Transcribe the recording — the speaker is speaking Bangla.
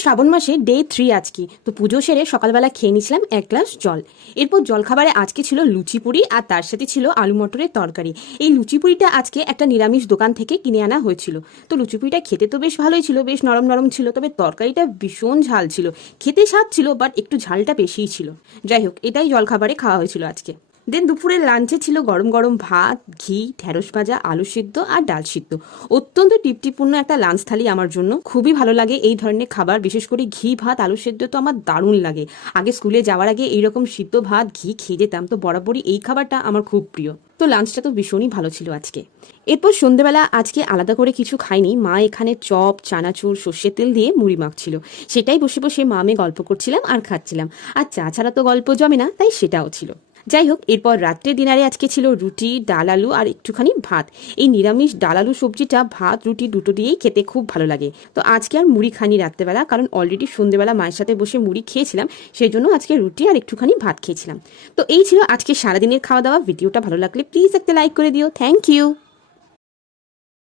শ্রাবণ মাসে ডে 3 আজকে। তো পুজো সেরে সকালবেলা খেয়ে নিয়েছিলাম 1 গ্লাস জল। এরপর জলখাবারে আজকে ছিল লুচি পুরি আর তার সাথে ছিল আলু মটরের তরকারি। এই লুচি পুরিটা আজকে একটা নিরামিষ দোকান থেকে কিনে আনা হয়েছিল। তো লুচি পুরিটা খেতে তো বেশ ভালোই ছিল, বেশ নরম নরম ছিল, তবে তরকারিটা ভীষণ ঝাল ছিল। খেতে স্বাদ ছিল, বাট একটু ঝালটা বেশিই ছিল। যাই হোক, এটাই জলখাবারে খাওয়া হয়েছিল আজকে। দেন দুপুরের লাঞ্চে ছিল গরম গরম ভাত, ঘি, ঢেঁড়স ভাজা, আলু সিদ্ধ আর ডাল সিদ্ধ। অত্যন্ত তৃপ্তিপূর্ণ একটা লাঞ্চ থালি আমার জন্য। খুবই ভালো লাগে এই ধরনের খাবার, বিশেষ করে ঘি ভাত আলু সিদ্ধ তো আমার দারুণ লাগে। আগে স্কুলে যাওয়ার আগে এইরকম সিদ্ধ ভাত ঘি খেয়ে যেতাম, তো বরাবরই এই খাবারটা আমার খুব প্রিয়। তো লাঞ্চটা তো ভীষণই ভালো ছিল আজকে। এরপর সন্ধেবেলা আজকে আলাদা করে কিছু খাইনি। মা এখানে চপ, চানাচুর, সর্ষের তেল দিয়ে মুড়ি মাখছিল। সেটাই বসে বসে মা আমি গল্প করছিলাম আর খাচ্ছিলাম। আর চা ছাড়া তো গল্প জমে না, তাই সেটাও ছিল। যাই হোক, এরপর রাত্রে ডিনারে আজকে ছিল রুটি, ডাল আলু আর একটুখানি ভাত। এই নিরামিষ ডাল আলু সবজিটা ভাত রুটি দুটো দিয়েই খেতে খুব ভালো লাগে। তো আজকে আর মুড়ি খানি রাত্রেবেলা, কারণ অলরেডি সন্ধেবেলা মায়ের সাথে বসে মুড়ি খেয়েছিলাম, সেই জন্য আজকে রুটি আর একটুখানি ভাত খেয়েছিলাম। তো এই ছিল আজকে সারাদিনের খাওয়া দাওয়া। ভিডিওটা ভালো লাগলে প্লিজ একটা লাইক করে দিও। Thank you.